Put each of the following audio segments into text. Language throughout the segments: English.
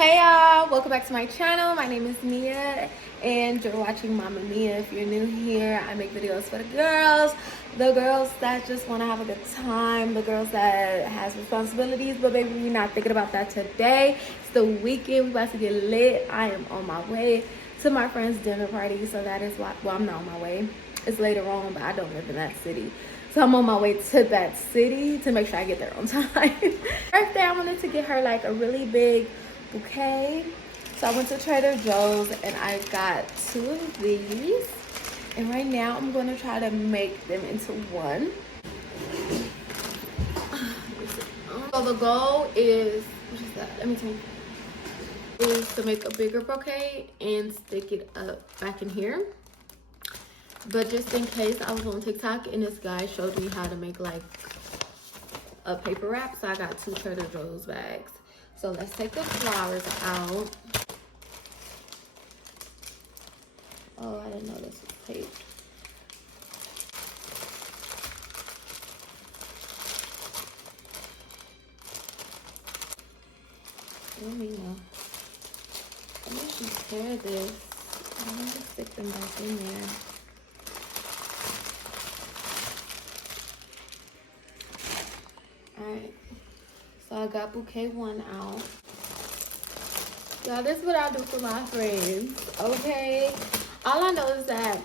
Hey y'all, welcome back to my channel. My name is Mia and you're watching Mamaa Meah. If you're new here, I make videos for the girls that just want to have a good time, the girls that has responsibilities, but baby, we're not thinking about that today. It's the weekend, we about to get lit. I am on my way to my friend's dinner party, so that is why, well, I'm not on my way. It's later on, but I don't live in that city. So I'm on my way to that city to make sure I get there on time. Birthday, I wanted to get her like a really big bouquet. So I went to Trader Joe's and I got 2 of these. And right now I'm going to try to make them into one. So the goal is, what is that? Let me tell you. Is to make a bigger bouquet and stick it up back in here. But just in case, I was on TikTok and this guy showed me how to make like a paper wrap. So I got 2 Trader Joe's bags. So let's take the flowers out. Oh, I didn't know this was taped. Let me know. I need to tear this. I want to stick them back in there. Alright. So I got bouquet 1 out. Y'all, this is what I do for my friends, okay? All I know is that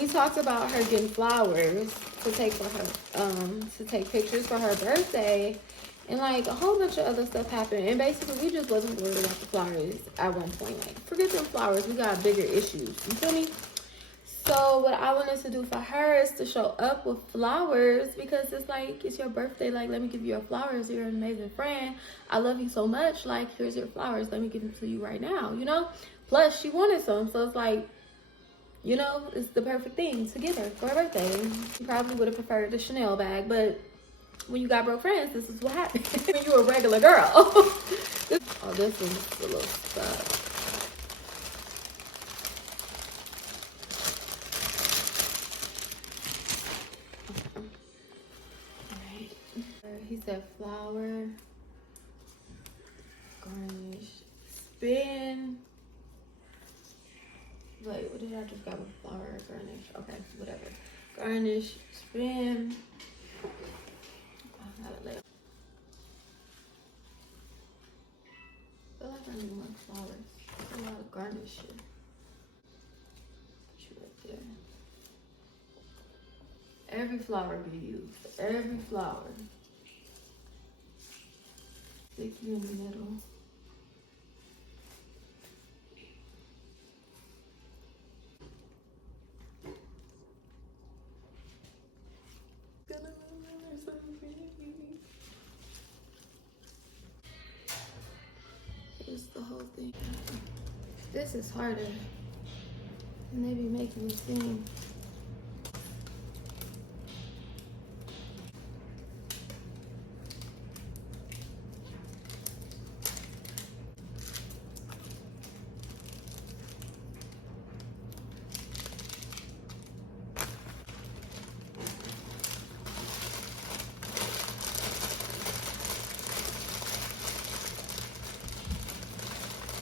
we talked about her getting flowers to take for her, to take pictures for her birthday. And like a whole bunch of other stuff happened. And basically we just wasn't worried about the flowers at one point. Like, forget them flowers, we got bigger issues. You feel me? So what I wanted to do for her is to show up with flowers, because it's like, it's your birthday. Like, let me give you your flowers. You're an amazing friend. I love you so much. Like, here's your flowers. Let me give them to you right now, you know? Plus, she wanted some. So it's like, you know, it's the perfect thing to give her for her birthday. She probably would have preferred the Chanel bag, but when you got broke friends, this is what happens. When you're a regular girl. Oh, this one's a little stuck. He said flower, garnish, spin. Wait, what did I just got with flower, garnish? Okay, whatever. Garnish, spin. I gotta lay. I feel like I need more flowers. There's a lot of garnish here. Put you right there. Every flower be used. Every flower. Stick you in the middle. Here's the whole thing. This is harder. And they be making me sing.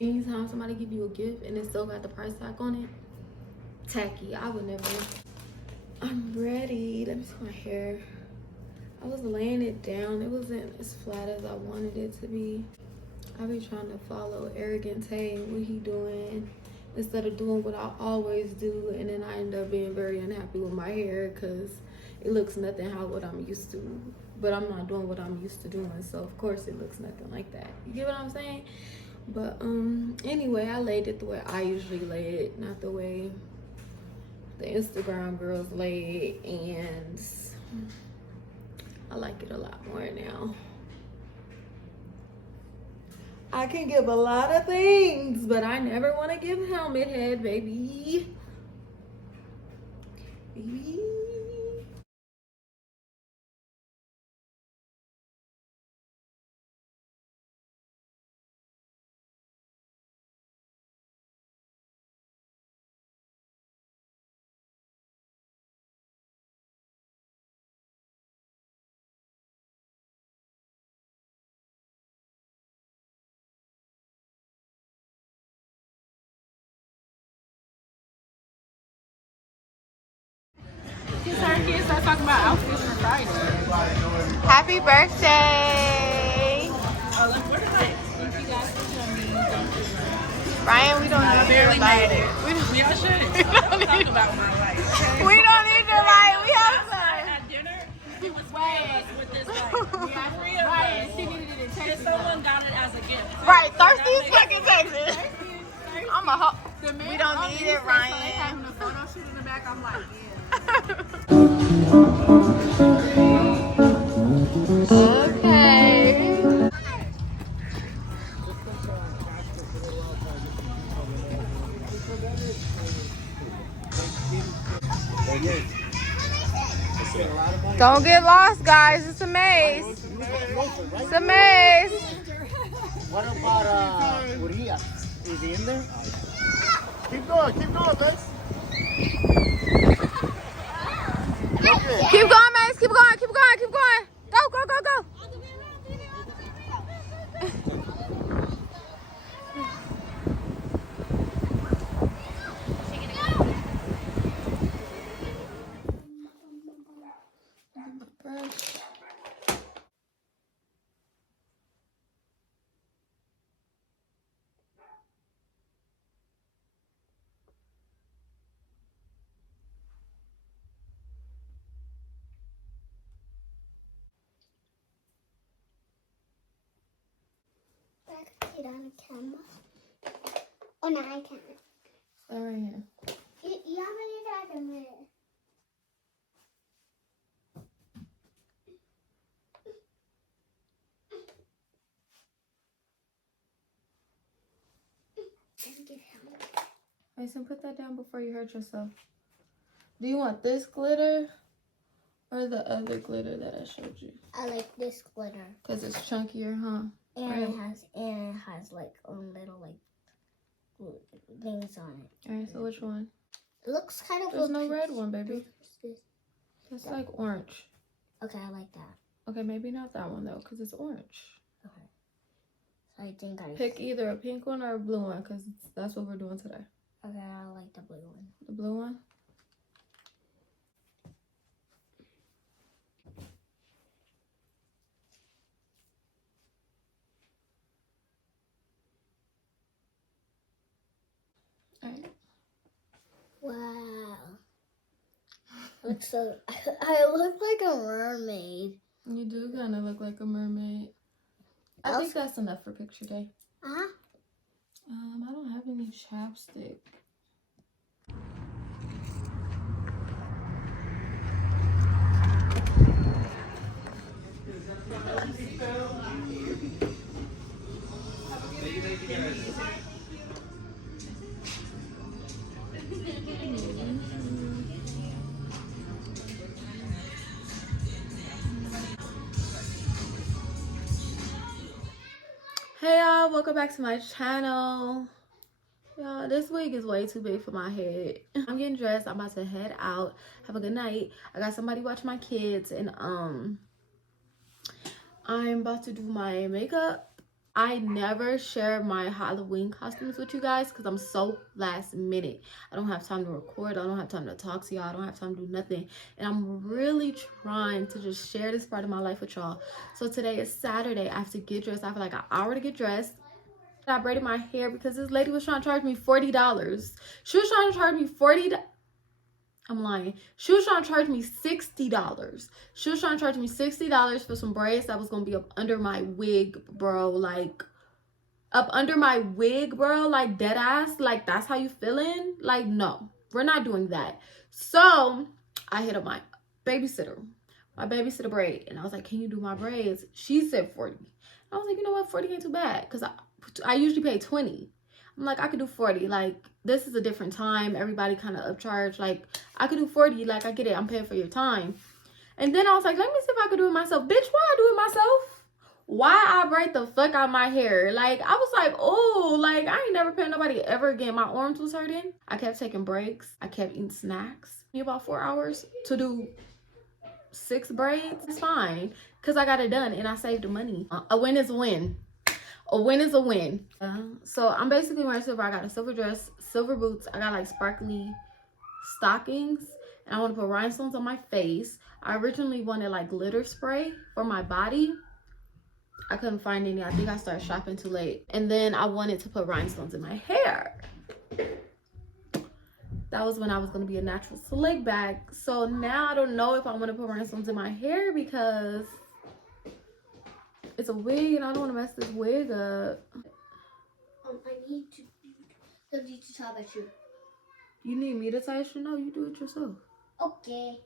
Anytime somebody give you a gift and it still got the price tag on it, tacky. I would never. I'm ready. Let me see my hair. I was laying it down. It wasn't as flat as I wanted it to be. I be trying to follow Arrogant Tay and what he doing instead of doing what I always do, and then I end up being very unhappy with my hair because it looks nothing how what I'm used to. But I'm not doing what I'm used to doing, so of course it looks nothing like that. You get what I'm saying? But anyway, I laid it the way I usually lay it, not the way the Instagram girls lay it, and I like it a lot more now. I can give a lot of things, but I never want to give helmet head, baby. Baby. talking about outfits for Friday. Happy birthday. Where did I thank you guys for coming? Ryan, we don't need your light. Y'all shouldn't. I don't talk about my life. We don't need your light. We have some. At dinner, it was with this light. We had 3 of us. She needed it in Texas. Someone got it as a gift. Right, Thirsty's fucking Texas. I'm a hoe. We don't need it, Ryan. They having a photo shoot in the back. I'm like, Okay. Don't get lost, guys. It's a maze. It's a maze. What about Urias? Is he in there? Keep going, Mace. Keep going, Mace. Keep going. Go. Get on camera. Oh no, I can't. All right here. You haven't tried a minute. Mason, put that down before you hurt yourself. Do you want this glitter or the other glitter that I showed you? I like this glitter. Because it's chunkier, huh? And Right. it has like little like things on it. Alright, so which one? It looks kind of. There's no red one, baby. This. That's like orange. Okay, I like that. Okay, maybe not that one though, because it's orange. Okay. So I think I Pick either a pink one or a blue one, because that's what we're doing today. Okay, I like the blue one. The blue one? Alright. Wow. Looks so. I look like a mermaid. You do kind of look like a mermaid. I think that's enough for picture day. Huh? I don't have any chapstick. Hey y'all, welcome back to my channel. Y'all, this wig is way too big for my head. I'm getting dressed. I'm about to head out. Have a good night. I got somebody watch my kids, and I'm about to do my makeup. I never share my Halloween costumes with you guys because I'm so last minute. I don't have time to record. I don't have time to talk to y'all. I don't have time to do nothing. And I'm really trying to just share this part of my life with y'all. So today is Saturday. I have to get dressed. I have like an hour to get dressed. I braided my hair because this lady was trying to charge me $40. She was trying to charge me $40. I'm lying. She was trying to charge me $60. She was trying to charge me $60 for some braids that was going to be up under my wig, bro. Like, up under my wig, bro. Like, dead ass. Like, that's how you feeling? Like, no. We're not doing that. So, I hit up my babysitter braid. And I was like, can you do my braids? She said 40. I was like, you know what? 40 ain't too bad. Because I usually pay 20. I'm like, I could do 40. Like, this is a different time. Everybody kind of upcharge. Like, I could do 40. Like, I get it. I'm paying for your time. And then I was like, let me see if I could do it myself. Bitch, why I do it myself? Why I braid the fuck out my hair? Like, I was like, oh, like, I ain't never paying nobody ever again. My arms was hurting. I kept taking breaks. I kept eating snacks. About 4 hours to do 6 braids. It's fine. Because I got it done and I saved the money. A win is a win. A win is a win. So I'm basically wearing silver. I got a silver dress, silver boots. I got like sparkly stockings. And I want to put rhinestones on my face. I originally wanted like glitter spray for my body. I couldn't find any. I think I started shopping too late. And then I wanted to put rhinestones in my hair. That was when I was going to be a natural slick back. So now I don't know if I want to put rhinestones in my hair because it's a wig and I don't want to mess this wig up. I need to talk about you. You need me to tie your? No, you do it yourself. Okay.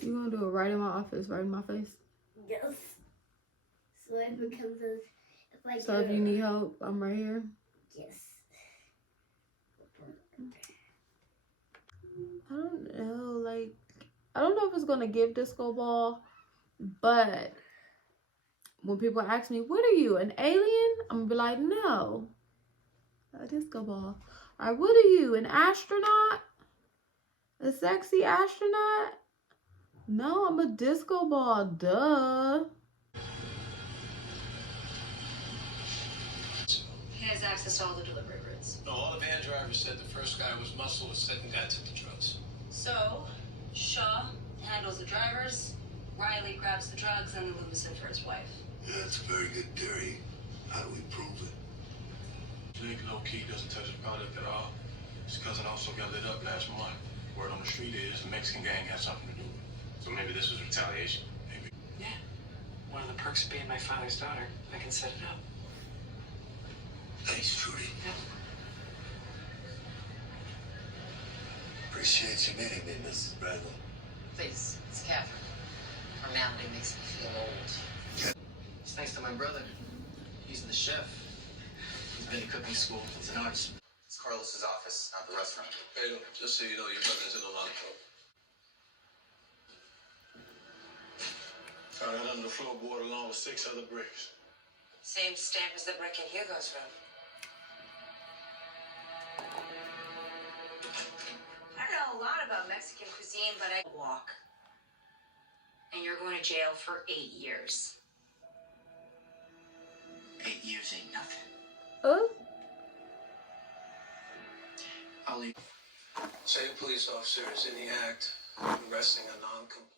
You gonna do it right in my office, right in my face? Yes. So if it comes as, if I So if you need help, I'm right here. Yes. I don't know, like, I don't know if it's gonna give disco ball, but when people ask me, what are you, an alien? I'm gonna be like, no, a disco ball. All right, what are you, an astronaut? A sexy astronaut? No, I'm a disco ball, duh. He has access to all the delivery routes. No, all the van drivers said the first guy was muscle, the second guy took the drugs. So, Shaw handles the drivers, Riley grabs the drugs, and then moves in for his wife. Yeah, that's a very good theory. How do we prove it? Nick low-key doesn't touch the product at all. His cousin also got lit up last month. Word on the street is the Mexican gang had something to do with it. So maybe this was retaliation. Maybe. Yeah. One of the perks of being my father's daughter, I can set it up. Thanks, Trudy. Yep. Appreciate you meeting me, Mrs. Bradley. Please, it's Catherine. Formality makes me feel old. It's thanks to my brother. He's the chef. He's been to cooking school. He's an artist. It's Carlos's office, not the restaurant. Hey, look, just so you know, your brother's in a lot of trouble. Found that under the floorboard along with 6 other bricks. Same stamp as the brick in Hugo's room. I don't know a lot about Mexican cuisine, but I walk. And you're going to jail for 8 years. 8 years ain't nothing. Say a police officer is in the act of arresting a non-compliant